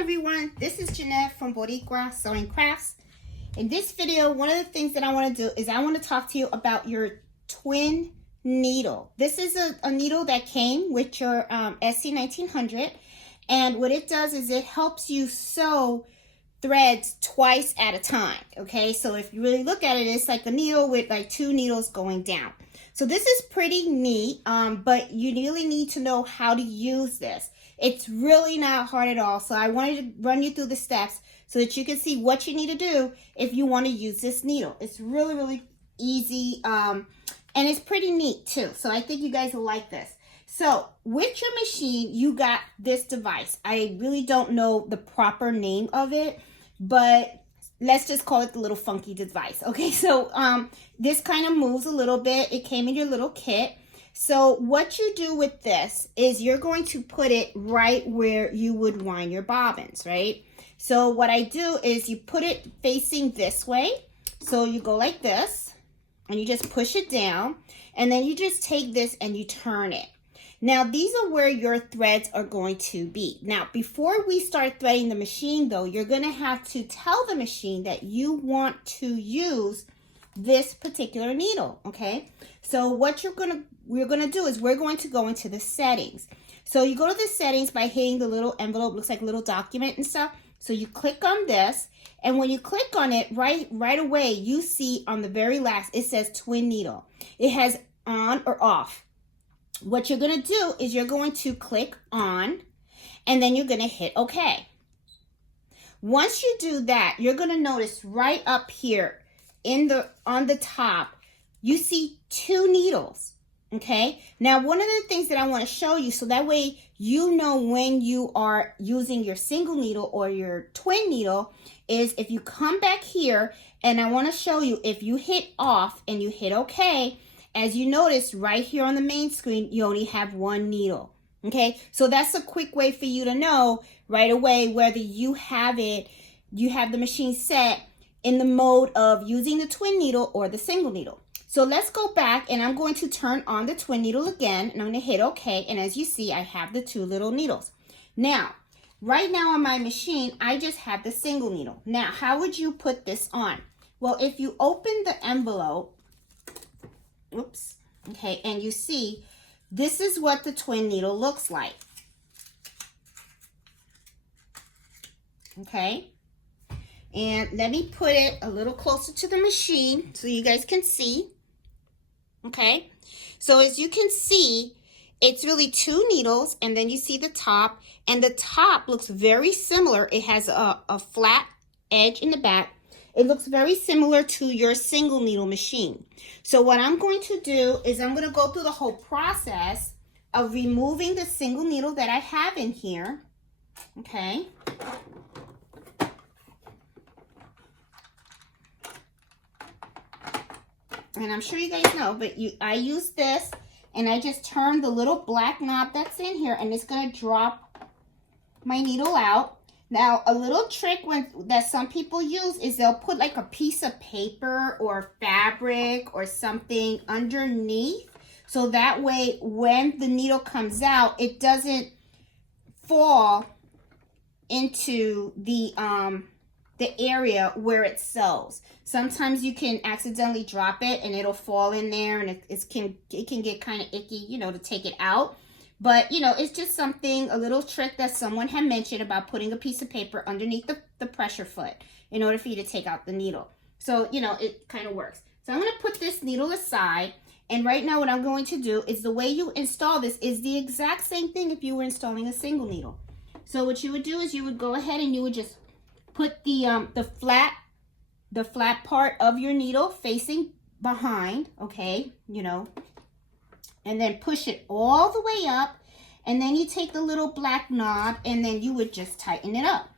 everyone, this is Jeanette from Boricua Sewing Crafts. In this video, one of the things that I want to do is I want to talk to you about your twin needle. This is a needle that came with your SE1900, and what it does is it helps you sew threads twice at a time. Okay, so if you really look at it, it's like a needle with like two needles going down. So this is pretty neat, but you really need to know how to use this. It's really not hard at all. So I wanted to run you through the steps so that you can see what you need to do if you want to use this needle. It's really, really easy, and it's pretty neat too. So I think you guys will like this. So with your machine, you got this device. I really don't know the proper name of it, but let's just call it the little funky device. Okay, so this kind of moves a little bit. It came in your little kit. So what you do with this is you're going to put it right where you would wind your bobbins, right? So what I do is you put it facing this way. So you go like this and you just push it down, and then you just take this and you turn it. Now these are where your threads are going to be. Now before we start threading the machine though, you're going to have to tell the machine that you want to use this particular needle, okay? So what we're gonna do is we're going to go into the settings. So you go to the settings by hitting the little envelope, looks like a little document and stuff. So you click on this, and when you click on it, right away, you see on the very last, it says twin needle. It has on or off. What you're gonna do is you're going to click on, and then you're gonna hit OK. Once you do that, you're gonna notice right up here on the top, you see two needles. Okay, now one of the things that I want to show you so that way you know when you are using your single needle or your twin needle is if you come back here, and I want to show you if you hit off and you hit OK, as you notice right here on the main screen, you only have one needle. Okay, so that's a quick way for you to know right away whether you have the machine set in the mode of using the twin needle or the single needle. So let's go back, and I'm going to turn on the twin needle again, and I'm going to hit OK, and as you see, I have the two little needles. Now, right now on my machine, I just have the single needle. Now, how would you put this on? Well, if you open the envelope, oops, okay, and you see, this is what the twin needle looks like. Okay, and let me put it a little closer to the machine so you guys can see. Okay, so as you can see, it's really two needles, and then you see the top, and the top looks very similar. It has a flat edge in the back. It looks very similar to your single needle machine. So what I'm going to do is I'm going to go through the whole process of removing the single needle that I have in here. Okay. And I'm sure you guys know, but I use this, and I just turn the little black knob that's in here, and it's going to drop my needle out. Now, a little trick that some people use is they'll put like a piece of paper or fabric or something underneath, so that way when the needle comes out, it doesn't fall into the area where it sews. Sometimes you can accidentally drop it and it'll fall in there, and it can get kind of icky, you know, to take it out. But, you know, it's just something, a little trick that someone had mentioned about putting a piece of paper underneath the pressure foot in order for you to take out the needle. So, you know, it kind of works. So I'm going to put this needle aside, and right now what I'm going to do is the way you install this is the exact same thing if you were installing a single needle. So what you would do is you would go ahead and you would just put the flat part of your needle facing behind, okay, you know, and then push it all the way up, and then you take the little black knob, and then you would just tighten it up.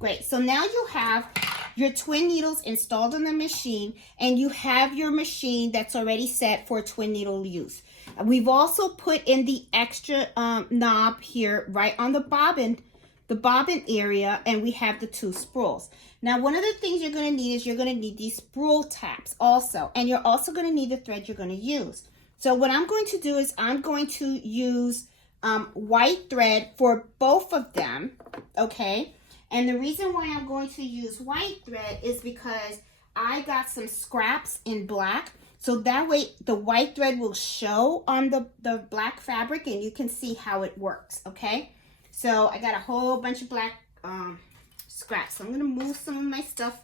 Great, so now you have your twin needles installed on the machine, and you have your machine that's already set for twin needle use. We've also put in the extra knob here right on the bobbin area, and we have the two spools. Now, one of the things you're going to need is you're going to need these spool tabs also, and you're also going to need the thread you're going to use. So what I'm going to do is I'm going to use white thread for both of them, okay? And the reason why I'm going to use white thread is because I got some scraps in black. So that way the white thread will show on the black fabric and you can see how it works, okay? So I got a whole bunch of black scraps. So I'm gonna move some of my stuff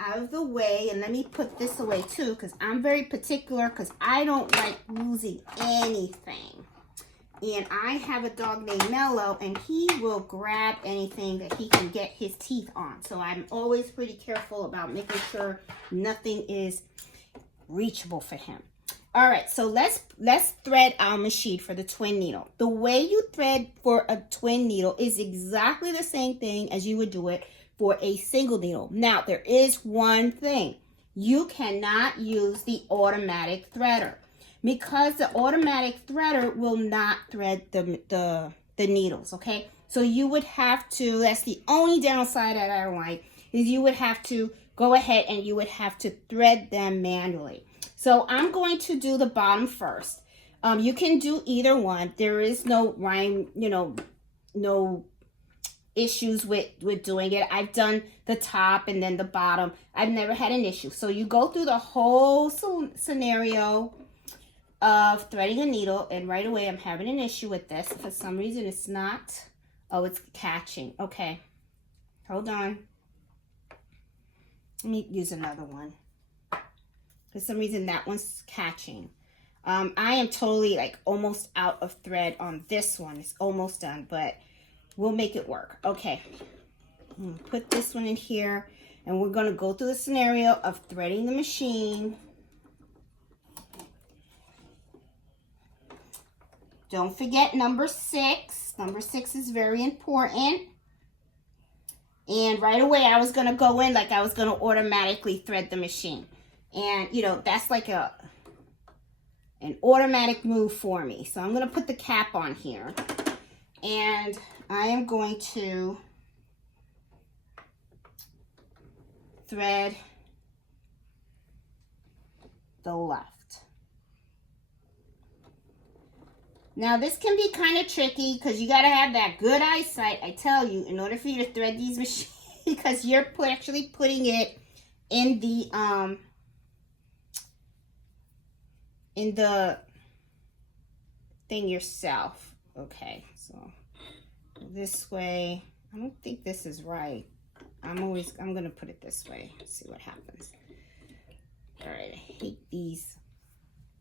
out of the way, and let me put this away too, because I'm very particular because I don't like losing anything. And I have a dog named Mello, and he will grab anything that he can get his teeth on. So I'm always pretty careful about making sure nothing is reachable for him. All right, so let's thread our machine for the twin needle. The way you thread for a twin needle is exactly the same thing as you would do it for a single needle. Now, there is one thing. You cannot use the automatic threader, because the automatic threader will not thread the needles, okay? So you would have to, that's the only downside that I don't like, is you would have to go ahead and you would have to thread them manually. So I'm going to do the bottom first. You can do either one. There is no rhyme, no issues with doing it. I've done the top and then the bottom. I've never had an issue. So you go through the whole scenario of threading a needle, and right away I'm having an issue with this. For some reason it's not. Oh, it's catching. Okay, hold on. Let me use another one. For some reason that one's catching. I am totally like almost out of thread on this one. It's almost done, but we'll make it work. Okay, put this one in here, and we're going to go through the scenario of threading the machine. Don't forget number 6. Number 6 is very important. And right away I was going to go in like I was going to automatically thread the machine. And that's like an automatic move for me. So I'm going to put the cap on here. And I am going to thread the left. Now this can be kind of tricky because you got to have that good eyesight, I tell you, in order for you to thread these machines, because you're actually putting it in the thing yourself. Okay, so this way. I don't think this is right. I'm gonna put it this way. Let's see what happens. All right, I hate these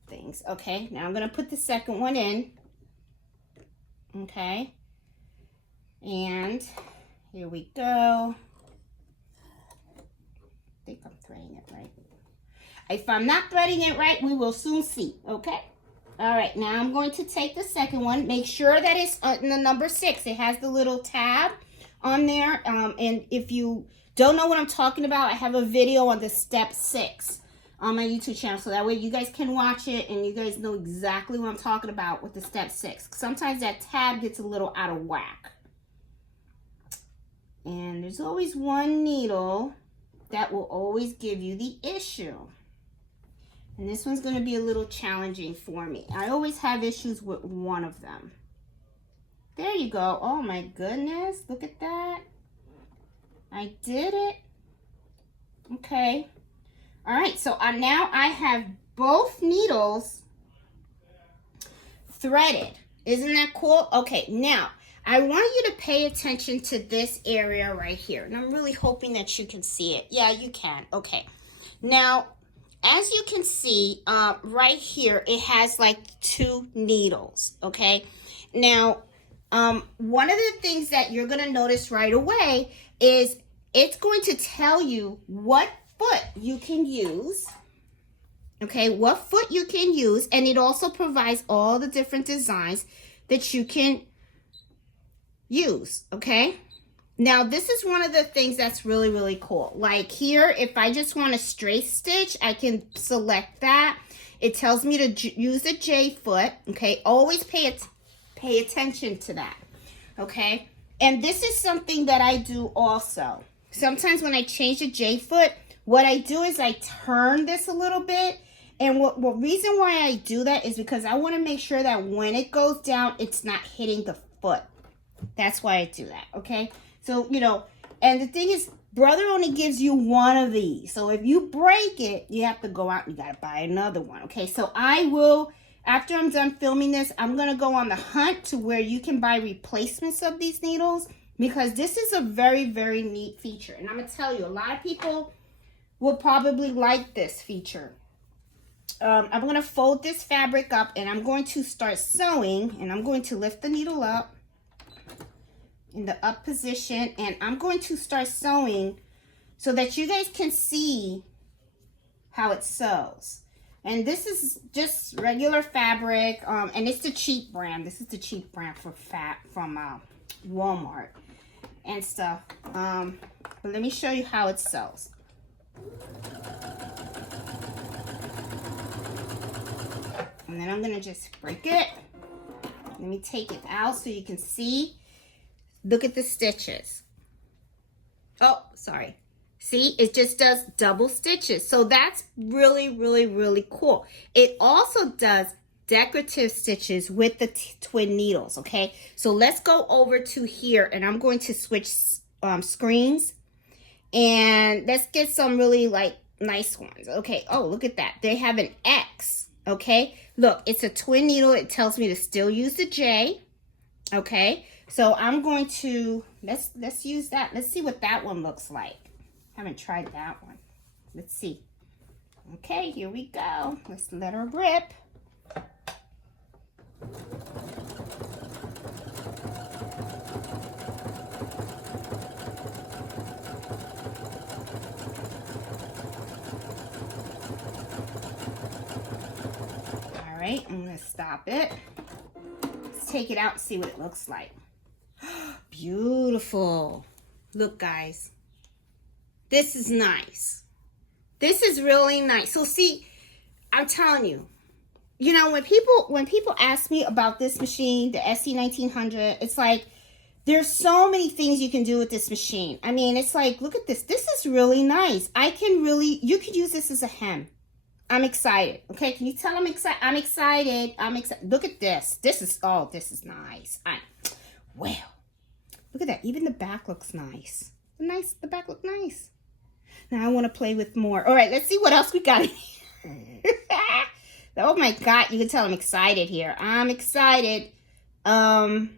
things. Okay, now I'm gonna put the second one in. Okay, and here we go. I think I'm threading it right. If I'm not threading it right, we will soon see. Okay. All right, now I'm going to take the second one. Make sure that it's in the number 6. It has the little tab on there. And if you don't know what I'm talking about, I have a video on the step 6 on my YouTube channel. So that way you guys can watch it and you guys know exactly what I'm talking about with the step 6. Sometimes that tab gets a little out of whack. And there's always one needle that will always give you the issue. And this one's going to be a little challenging for me. I always have issues with one of them. There you go. Oh my goodness. Look at that. I did it. Okay. All right. So now I have both needles threaded. Isn't that cool? Okay. Now, I want you to pay attention to this area right here. And I'm really hoping that you can see it. Yeah, you can. Okay. Now, as you can see, right here, it has like 2 needles, okay? Now, one of the things that you're going to notice right away is it's going to tell you what foot you can use, okay? What foot you can use, and it also provides all the different designs that you can use, okay? Now, this is one of the things that's really, really cool. Like here, if I just want a straight stitch, I can select that. It tells me to use a J foot, okay? Always pay attention to that, okay? And this is something that I do also. Sometimes when I change the J foot, what I do is I turn this a little bit, And what reason why I do that is because I want to make sure that when it goes down, it's not hitting the foot. That's why I do that, okay? So, you know, and the thing is, brother only gives you one of these. So if you break it, you have to go out and you got to buy another one, okay? So I will, after I'm done filming this, I'm going to go on the hunt to where you can buy replacements of these needles, because this is a very, very neat feature. And I'm going to tell you, a lot of people will probably like this feature. I'm going to fold this fabric up and I'm going to start sewing, and I'm going to lift the needle up in the up position, and I'm going to start sewing so that you guys can see how it sews. And this is just regular fabric, and it's the cheap brand. This is the cheap brand from Walmart and stuff. But let me show you how it sews. And then I'm going to just break it. Let me take it out so you can see. Look at the stitches. Oh, sorry. See, it just does double stitches. So that's really, really, really cool. It also does decorative stitches with the twin needles, okay? So let's go over to here, and I'm going to switch screens. And let's get some really, like, nice ones. Okay, oh, look at that. They have an X, okay? Look, it's a twin needle. It tells me to still use the J, okay? So I'm going to, let's use that. Let's see what that one looks like. Haven't tried that one. Let's see. Okay, here we go. Let's let her rip. All right, I'm gonna stop it. Let's take it out and see what it looks like. Beautiful. Look, guys. This is nice. This is really nice. So see, I'm telling you, you know, when people ask me about this machine, the SE1900, it's like, there's so many things you can do with this machine. I mean, it's like, look at this. This is really nice. You could use this as a hem. I'm excited. Okay, can you tell I'm excited? I'm excited. I'm excited. Look at this. This is nice. Well, look at that. Even the back looks nice. The back looks nice. Now I want to play with more. All right, let's see what else we got in here. Oh my God, you can tell I'm excited here. I'm excited. Wow.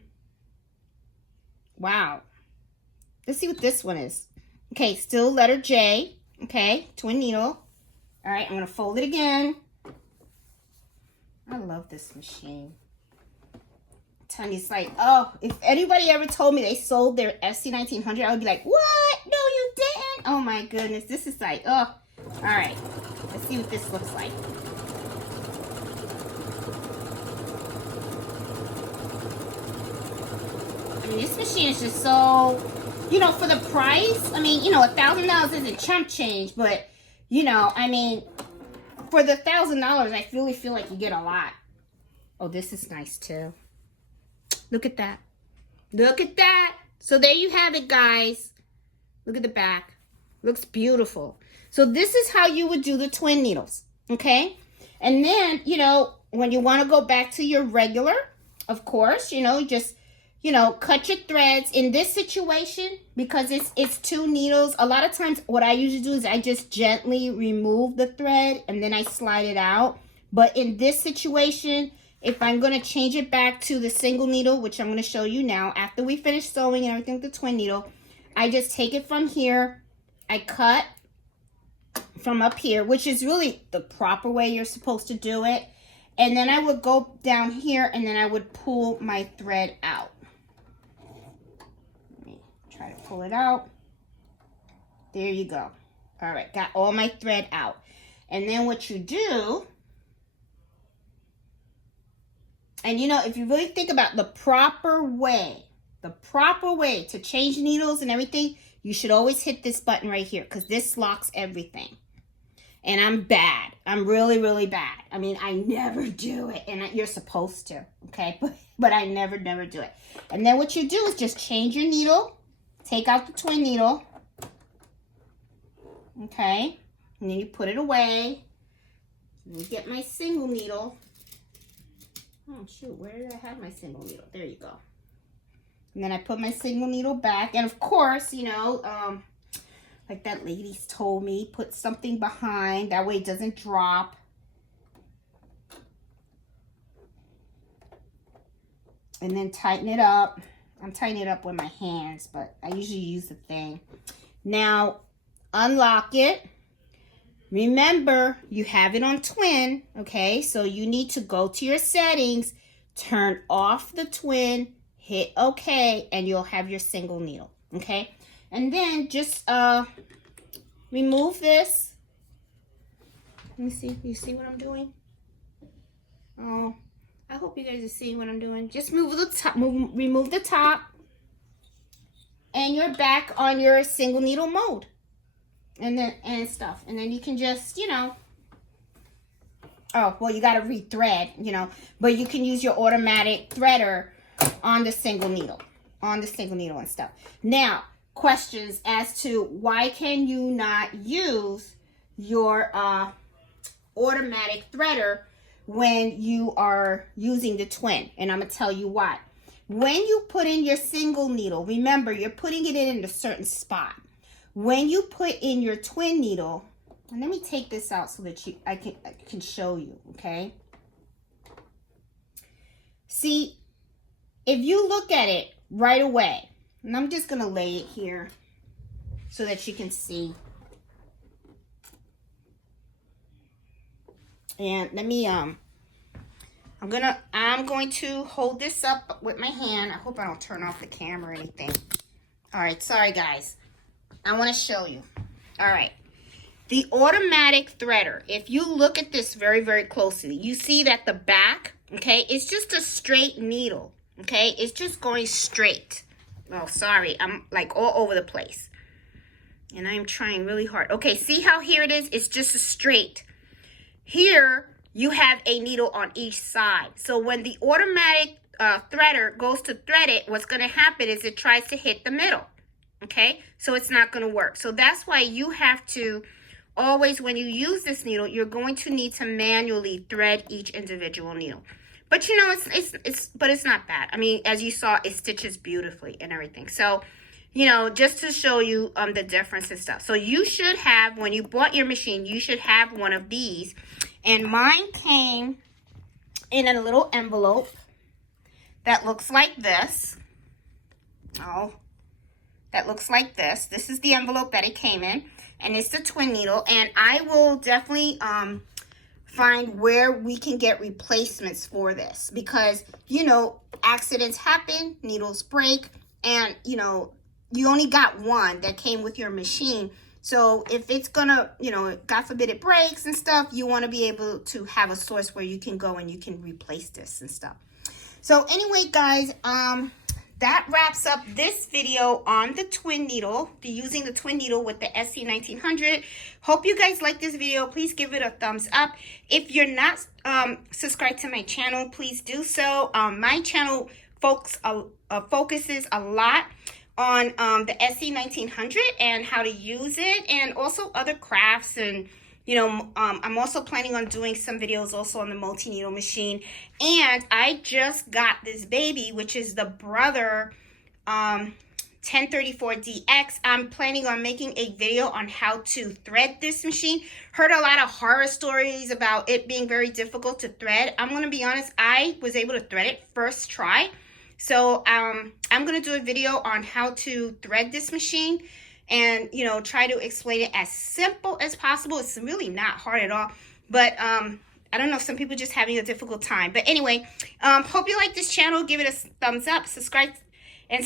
Let's see what this one is. Okay, still letter J. Okay, twin needle. All right, I'm going to fold it again. I love this machine. I'm telling you, it's like, oh, if anybody ever told me they sold their SE1900, I would be like, what? No, you didn't. Oh my goodness, this is like, oh. All right, let's see what this looks like. I mean, this machine is just so, you know, for the price. I mean, you know, $1,000 isn't chump change, but, you know, I mean, for the $1,000, I really feel like you get a lot. Oh, this is nice too. Look at that. Look at that. So there you have it, guys. Look at the back. Looks beautiful. So this is how you would do the twin needles, okay? And then, you know, when you want to go back to your regular, of course, you know, just, you know, cut your threads. In this situation, because it's two needles, a lot of times what I usually do is I just gently remove the thread and then I slide it out. But in this situation, if I'm going to change it back to the single needle, which I'm going to show you now, after we finish sewing and everything with the twin needle, I just take it from here. I cut from up here, which is really the proper way you're supposed to do it. And then I would go down here and then I would pull my thread out. Let me try to pull it out. There you go. All right, got all my thread out. And then what you do, and you know, if you really think about the proper way to change needles and everything, you should always hit this button right here because this locks everything. And I'm bad. I'm really, really bad. I mean, I never do it. And you're supposed to, okay? But I never do it. And then what you do is just change your needle. Take out the twin needle. Okay? And then you put it away. Let me get my single needle. Oh shoot, where did I have my single needle? There you go. And then I put my single needle back. And of course, you know, like that lady's told me, put something behind. That way it doesn't drop. And then tighten it up. I'm tightening it up with my hands, but I usually use the thing. Now, unlock it. Remember, you have it on twin, okay? So you need to go to your settings, turn off the twin, hit OK, and you'll have your single needle, okay? And then just remove this. Let me see. You see what I'm doing? Oh, I hope you guys are seeing what I'm doing. Just remove the top, and you're back on your single needle mode. And then you can just, you know, oh, well, you got to rethread, you know, but you can use your automatic threader on the single needle and stuff. Now, questions as to why can you not use your automatic threader when you are using the twin? And I'm going to tell you why. When you put in your single needle, remember, you're putting it in a certain spot. When you put in your twin needle, and let me take this out so that I can show you, okay? See, if you look at it right away, and I'm just gonna lay it here so that you can see. And let me I'm going to hold this up with my hand. I hope I don't turn off the camera or anything. All right, sorry guys. I want to show you. All right. The automatic threader, if you look at this very, very closely, you see that the back, okay, it's just a straight needle, okay? It's just going straight. Oh, sorry. I'm like all over the place. And I'm trying really hard. Okay, see how here it is? It's just a straight. Here, you have a needle on each side. So when the automatic threader goes to thread it, what's going to happen is it tries to hit the middle. Okay, so it's not going to work. So that's why you have to always, when you use this needle, you're going to need to manually thread each individual needle. But you know, it's not bad. I mean, as you saw, it stitches beautifully and everything. So, you know, just to show you the difference and stuff. So you should have, when you bought your machine, you should have one of these. And mine came in a little envelope that looks like this. Oh. That looks like this. This is the envelope that it came in, and it's the twin needle. And I will definitely find where we can get replacements for this, because, you know, accidents happen, needles break, and, you know, you only got one that came with your machine. So if it's gonna, you know, God forbid it breaks and stuff, you want to be able to have a source where you can go and you can replace this and stuff. So anyway, guys, that wraps up this video on the twin needle, using the twin needle with the SE1900. Hope you guys like this video. Please give it a thumbs up. If you're not subscribed to my channel, please do so. My channel focuses a lot on the SE1900 and how to use it, and also other crafts. And you know, I'm also planning on doing some videos also on the multi-needle machine. And I just got this baby, which is the Brother 1034DX. I'm planning on making a video on how to thread this machine. Heard a lot of horror stories about it being very difficult to thread. I'm going to be honest, I was able to thread it first try. So I'm going to do a video on how to thread this machine, and, you know, try to explain it as simple as possible. It's really not hard at all. But I don't know, some people just having a difficult time. But anyway, hope you like this channel. Give it a thumbs up, subscribe. And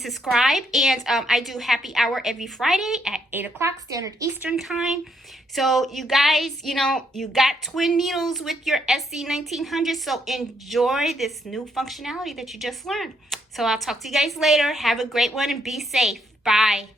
I do happy hour every Friday at 8 o'clock Standard Eastern Time. So you guys, you know, you got twin needles with your SE1900. So enjoy this new functionality that you just learned. So I'll talk to you guys later. Have a great one and be safe. Bye.